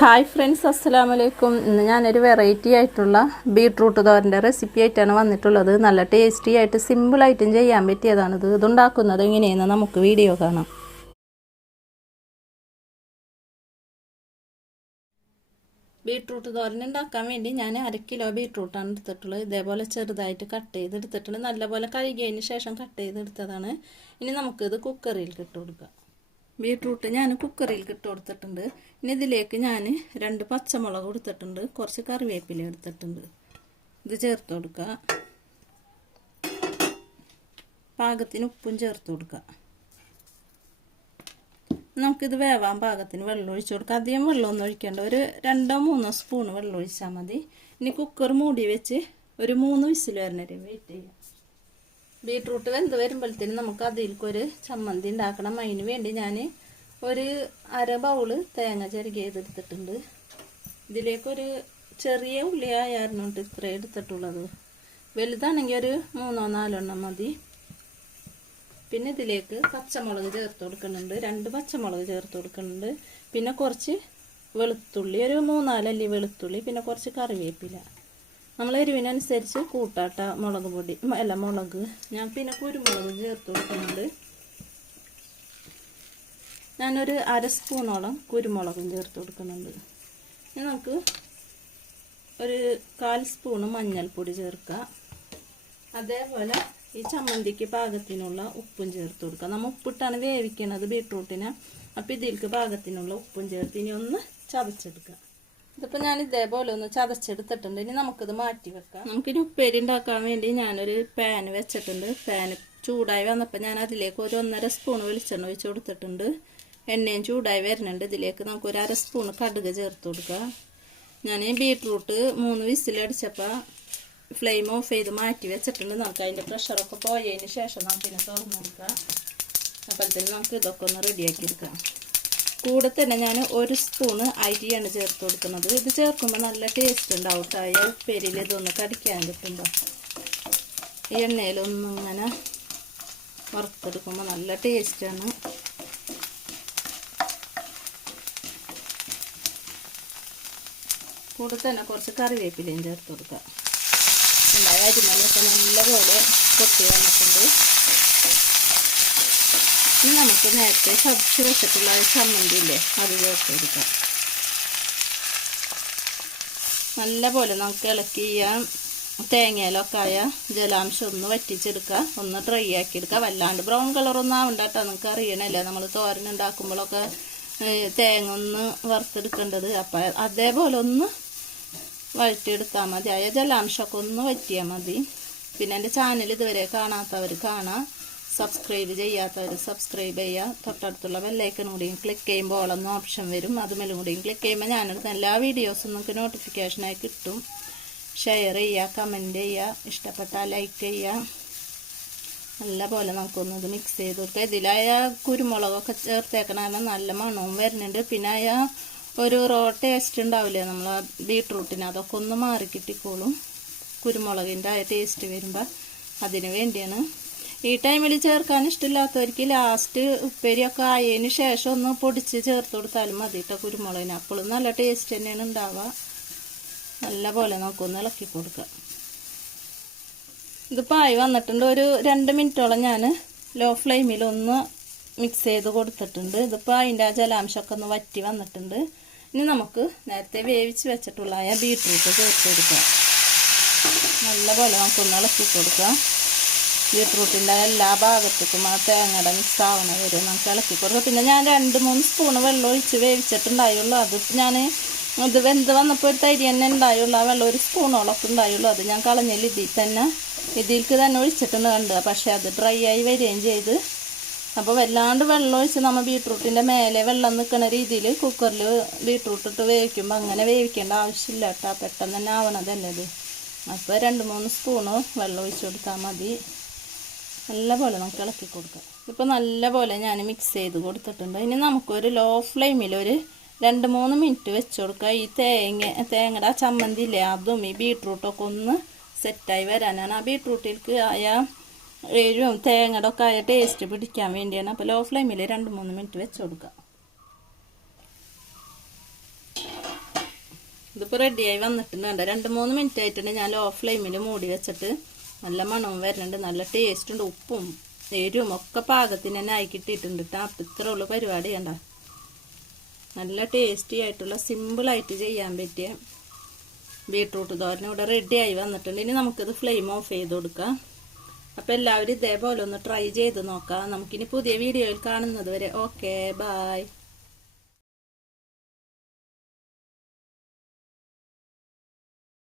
Hi friends അസ്സലാമു അലൈക്കും ഇന്ന് ഞാനൊരു വെറൈറ്റി ആയിട്ടുള്ള ബീട്രൂട്ട് തോരന്റെ റെസിപ്പി ആയിട്ടാണ് വന്നിട്ടുള്ളത്. നല്ല ടേസ്റ്റി ആയിട്ട് സിമ്പിളായിട്ടും ചെയ്യാൻ പറ്റിയതാണിത്. ഇതുണ്ടാക്കുന്നത് എങ്ങനെയെന്ന് നമുക്ക് വീഡിയോ കാണാം. ബീട്രൂട്ട് തോരൻ ഉണ്ടാക്കാൻ വേണ്ടി ഞാൻ അര കിലോ ബീട്രൂട്ടാണ് എടുത്തിട്ടുള്ളത്. ഇതേപോലെ ചെറുതായിട്ട് കട്ട് ചെയ്തെടുത്തിട്ടുണ്ട്. നല്ലപോലെ കഴുകിയതിന് ശേഷം കട്ട് ചെയ്തെടുത്തതാണ്. ഇനി നമുക്കിത് കുക്കറിൽ ഇട്ട് കൊടുക്കാം. ബീട്രൂട്ട് ഞാൻ കുക്കറിൽ ഇട്ട് കൊടുത്തിട്ടുണ്ട്. ഇനി ഇതിലേക്ക് ഞാൻ രണ്ട് പച്ചമുളക് കൊടുത്തിട്ടുണ്ട്. കുറച്ച് കറിവേപ്പില എടുത്തിട്ടുണ്ട്. ഇത് ചേർത്ത് കൊടുക്കുക പാകത്തിന് ഉപ്പും ചേർത്ത് കൊടുക്കുക നമുക്കിത് വേവാൻ പാകത്തിന് വെള്ളം ഒഴിച്ചു കൊടുക്കാം. അധികം വെള്ളമൊന്നും ഒഴിക്കേണ്ട. ഒരു രണ്ടോ മൂന്നോ സ്പൂൺ വെള്ളം ഒഴിച്ചാൽ മതി. ഇനി കുക്കർ മൂടി വെച്ച് ഒരു മൂന്ന് വിസിൽ വരണവരെ വെയിറ്റ് ചെയ്യാം. ബീട്രൂട്ട് വെന്ത് വരുമ്പോഴത്തേന് നമുക്ക് അതിലേക്ക് ഒരു ചമ്മന്തി ഉണ്ടാക്കണം. അതിന് വേണ്ടി ഞാൻ ഒരു അര ബൗൾ തേങ്ങ ചെറുകിയ എടുത്തിട്ടുണ്ട്. ഇതിലേക്കൊരു ചെറിയ ഉള്ളി ആയിരുന്നു ഇത്ര എടുത്തിട്ടുള്ളത്. വലുതാണെങ്കിൽ ഒരു മൂന്നോ നാലെണ്ണം മതി. പിന്നെ ഇതിലേക്ക് പച്ചമുളക് ചേർത്ത് കൊടുക്കുന്നുണ്ട്. രണ്ട് പച്ചമുളക് ചേർത്ത് കൊടുക്കുന്നുണ്ട്. പിന്നെ കുറച്ച് വെളുത്തുള്ളി ഒരു മൂന്നാലല്ലി വെളുത്തുള്ളി പിന്നെ കുറച്ച് കറിവേപ്പില. നമ്മൾ എരിവിനനുസരിച്ച് കൂട്ടാട്ട മുളക് പൊടി അല്ല മുളക്. ഞാൻ പിന്നെ കുരുമുളക് ചേർത്ത് കൊടുക്കുന്നുണ്ട്. ഞാനൊരു അര സ്പൂണോളം കുരുമുളകും ചേർത്ത് കൊടുക്കുന്നുണ്ട്. ഇനി നമുക്ക് ഒരു കാൽ സ്പൂണ് മഞ്ഞൾപ്പൊടി ചേർക്കുക. അതേപോലെ ഈ ചമ്മന്തിക്ക് പാകത്തിനുള്ള ഉപ്പും ചേർത്ത് കൊടുക്കുക. നമ്മൾ ഉപ്പിട്ടാണ് വേവിക്കണത് ബീട്രൂട്ടിനെ. അപ്പം ഇതിൽക്ക് പാകത്തിനുള്ള ഉപ്പും ചേർത്ത് ഇനി ഒന്ന് ചതച്ചെടുക്കുക. ഇതിപ്പോൾ ഞാൻ ഇതേപോലെ ഒന്ന് ചതച്ചെടുത്തിട്ടുണ്ട്. ഇനി നമുക്കിത് മാറ്റി വെക്കാം. നമുക്കിനി ഉപ്പേരി ഉണ്ടാക്കാൻ വേണ്ടി ഞാനൊരു പാൻ വെച്ചിട്ടുണ്ട്. പാൻ ചൂടായി വന്നപ്പോൾ ഞാൻ അതിലേക്ക് ഒരു ഒന്നര സ്പൂൺ വെളിച്ചെണ്ണ ഒഴിച്ച് കൊടുത്തിട്ടുണ്ട്. എണ്ണയും ചൂടായി വരുന്നുണ്ട്. ഇതിലേക്ക് നമുക്ക് ഒരു അര സ്പൂൺ കടുക് ചേർത്ത് കൊടുക്കുക ഞാൻ ബീട്രൂട്ട് മൂന്ന് വിസിലടിച്ചപ്പോൾ ഫ്ലെയിം ഓഫ് ചെയ്ത് മാറ്റി വെച്ചിട്ടുണ്ട്. നമുക്ക് അതിന്റെ പ്രഷറൊക്കെ പോയതിന് ശേഷം നമുക്കിനെ തുറന്നു കൊടുക്കാം. അപ്പോഴത്തേന് നമുക്ക് ഇതൊക്കെ ഒന്ന് റെഡിയാക്കി എടുക്കാം. കൂടെ തന്നെ ഞാൻ ഒരു സ്പൂണ് അരിയാണ് ചേർത്ത് കൊടുക്കുന്നത്. ഇത് ചേർക്കുമ്പോൾ നല്ല ടേസ്റ്റ് ഉണ്ടാവും തായ ഉപ്പേരിയിൽ ഇതൊന്ന് കടിക്കാൻ കിട്ടുമ്പോൾ ഈ എണ്ണയിലൊന്നും ഇങ്ങനെ വറുത്തെടുക്കുമ്പോൾ നല്ല ടേസ്റ്റാണ് കൂടെ തന്നെ കുറച്ച് കറിവേപ്പിലയും ചേർത്ത് കൊടുക്കാം. ഉണ്ടായ അരിമലൊക്കെ നല്ലപോലെ കൊത്തി വന്നിട്ടുണ്ട്. ഇനി നമുക്ക് നേരത്തെ ചതച്ച് വെച്ചിട്ടുള്ള ചമ്മന്തി ഇല്ലേ അത് ചേർത്ത് കൊടുക്കാം. നല്ല പോലെ നമുക്ക് ഇളക്കി തേങ്ങയിലൊക്കെ ആയ ജലാംശം ഒന്ന് വറ്റിച്ചെടുക്കുക. ഒന്ന് ഡ്രൈ ആക്കി എടുക്കുക വല്ലാണ്ട് ബ്രൗൺ കളറൊന്നും ആവണ്ട കേട്ടോ നിങ്ങൾക്ക് അറിയണല്ലേ? നമ്മൾ തോരൻ ഉണ്ടാക്കുമ്പോഴൊക്കെ തേങ്ങ ഒന്ന് വറുത്തെടുക്കേണ്ടത്. അപ്പം അതേപോലെ ഒന്ന് വഴറ്റിയെടുത്താൽ മതി. ആയ ജലാംശമൊക്കെ ഒന്ന് വറ്റിയാൽ മതി. പിന്നെ എന്റെ ചാനൽ ഇതുവരെ കാണാത്തവർ കാണാം. സബ്സ്ക്രൈബ് ചെയ്യാത്തവർ സബ്സ്ക്രൈബ് ചെയ്യുക. തൊട്ടടുത്തുള്ള ബെല്ലൈക്കൺ കൂടിയും ക്ലിക്ക് ചെയ്യുമ്പോൾ ഓളൊന്നും ഓപ്ഷൻ വരും. അതുമേലും കൂടിയും ക്ലിക്ക് ചെയ്യുമ്പോൾ ഞാനെടുത്ത എല്ലാ വീഡിയോസും നിങ്ങൾക്ക് നോട്ടിഫിക്കേഷനായി കിട്ടും. ഷെയർ ചെയ്യുക കമന്റ് ചെയ്യുക ഇഷ്ടപ്പെട്ടാൽ ലൈക്ക് ചെയ്യുക. നല്ല പോലെ നമുക്കൊന്നത് മിക്സ് ചെയ്ത് കൊടുക്കുക ഇതിലായ കുരുമുളകൊക്കെ ചേർത്തേക്കണമെന്ന് നല്ല മണവും വരുന്നുണ്ട്. പിന്നെ ആയ ഒരു റോ ടേസ്റ്റ് ഉണ്ടാവില്ലേ? നമ്മൾ ബീട്രൂട്ടിന് അതൊക്കെ ഒന്ന് മാറി കിട്ടിക്കോളും കുരുമുളകിന്റെ ആ ടേസ്റ്റ് വരുമ്പോൾ അതിന് വേണ്ടിയാണ് ഈ ടൈമിൽ ചേർക്കാൻ ഇഷ്ടമില്ലാത്തവർക്ക് ലാസ്റ്റ് ഉപ്പേരിയൊക്കെ ആയതിന് ശേഷം ഒന്ന് പൊടിച്ച് ചേർത്ത് കൊടുത്താലും മതി കേട്ടോ കുരുമുളകിന്. അപ്പോഴും നല്ല ടേസ്റ്റ് തന്നെയാണ് ഉണ്ടാവുക. നല്ല പോലെ നമുക്കൊന്ന് ഇളക്കി കൊടുക്കുക. ഇതിപ്പോൾ ആയി വന്നിട്ടുണ്ട്. ഒരു രണ്ട് മിനിറ്റോളം ഞാൻ ലോ ഫ്ലെയിമിൽ ഒന്ന് മിക്സ് ചെയ്ത് കൊടുത്തിട്ടുണ്ട്. ഇതിപ്പോൾ അതിന്റെ ആ ജലാംശമൊക്കെ ഒന്ന് വറ്റി വന്നിട്ടുണ്ട്. ഇനി നമുക്ക് നേരത്തെ വേവിച്ച് വെച്ചിട്ടുള്ള ആ ബീട്രൂട്ട് ചേർത്ത് കൊടുക്കാം. നല്ലപോലെ നമുക്കൊന്ന് ഇളക്കി കൊടുക്കാം. ബീട്രൂട്ടിന്റെ എല്ലാ ഭാഗത്തേക്കും ആ തേങ്ങയുടെ മിക്സ് ആവണ വരെ നമുക്ക് ഇളക്കി കൊടുക്കാം. പിന്നെ ഞാൻ രണ്ട് മൂന്ന് സ്പൂണ് വെള്ളം ഒഴിച്ച് വേവിച്ചിട്ടുണ്ടായുള്ളൂ. അത് ഞാൻ ഇത് വെന്ത് വന്നപ്പോൾ ഒരു തരി തന്നെ ഉണ്ടായുള്ളൂ. ആ വെള്ളം ഒരു സ്പൂണോളൊക്കെ ഉണ്ടായുള്ളൂ. അത് ഞാൻ കളഞ്ഞില്ല. ഇതിൽ തന്നെ ഇതിലേക്ക് തന്നെ ഒഴിച്ചിട്ടുണ്ട് കണ്ടു. പക്ഷേ അത് ഡ്രൈ ആയി വരികയും ചെയ്ത്. അപ്പോൾ വല്ലാണ്ട് വെള്ളം ഒഴിച്ച് നമ്മൾ ബീട്രൂട്ടിന്റെ മേലെ വെള്ളം നിൽക്കുന്ന രീതിയിൽ കുക്കറിൽ ബീട്രൂട്ട് ഇട്ട് വേവിക്കുമ്പോൾ അങ്ങനെ വേവിക്കേണ്ട ആവശ്യമില്ല കേട്ടോ. പെട്ടെന്ന് തന്നെ ആവണതല്ലേ ഇത്. അപ്പോൾ രണ്ട് മൂന്ന് സ്പൂണ് വെള്ളം ഒഴിച്ച് കൊടുത്താൽ മതി. നല്ല പോലെ നമുക്ക് ഇളക്കി കൊടുക്കാം ഇപ്പോൾ നല്ല പോലെ ഞാൻ മിക്സ് ചെയ്ത് കൊടുത്തിട്ടുണ്ട്. ഇനി നമുക്കൊരു ലോ ഫ്ലെയിമിൽ ഒരു രണ്ട് മൂന്ന് മിനിറ്റ് വെച്ച് കൊടുക്കുക. ഈ തേങ്ങ തേങ്ങയുടെ ആ ചമ്മന്തി ഇല്ലേ അതും ഈ ബീട്രൂട്ടൊക്കെ ഒന്ന് സെറ്റായി വരാനാണ്. ആ ബീട്രൂട്ടിലേക്ക് ആയ എരിവും തേങ്ങയുടെ ഒക്കെ ആയ ടേസ്റ്റ് പിടിക്കാൻ വേണ്ടിയാണ്. അപ്പോൾ ലോ ഫ്ലെയിമിൽ രണ്ട് മൂന്ന് മിനിറ്റ് വെച്ച് കൊടുക്കുക. ഇതിപ്പോൾ റെഡിയായി വന്നിട്ടുണ്ട് കണ്ടോ? രണ്ട് മൂന്ന് മിനിറ്റ് ആയിട്ടുണ്ട് ഞാൻ ലോ ഫ്ലെയിമിൽ മൂടി വെച്ചിട്ട് നല്ല മണവും വരുന്നുണ്ട് നല്ല ടേസ്റ്റ് ഉണ്ട്. ഉപ്പും എരിവും ഒക്കെ പാകത്തിന് തന്നെ ആയി കിട്ടിയിട്ടുണ്ട്. കേട്ടോ അപ്പം ഇത്ര ഉള്ള പരിപാടി കണ്ട. നല്ല ടേസ്റ്റി ആയിട്ടുള്ള സിമ്പിളായിട്ട് ചെയ്യാൻ പറ്റിയ ബീട്രൂട്ട് തോരൻ ഇവിടെ റെഡിയായി വന്നിട്ടുണ്ട്. ഇനി നമുക്കിത് ഫ്ലെയിം ഓഫ് ചെയ്ത് കൊടുക്കാം. അപ്പോൾ എല്ലാവരും ഇതേപോലെ ഒന്ന് ട്രൈ ചെയ്ത് നോക്കാം. നമുക്കിനി പുതിയ വീഡിയോയിൽ കാണുന്നത് വരെ. Okay bye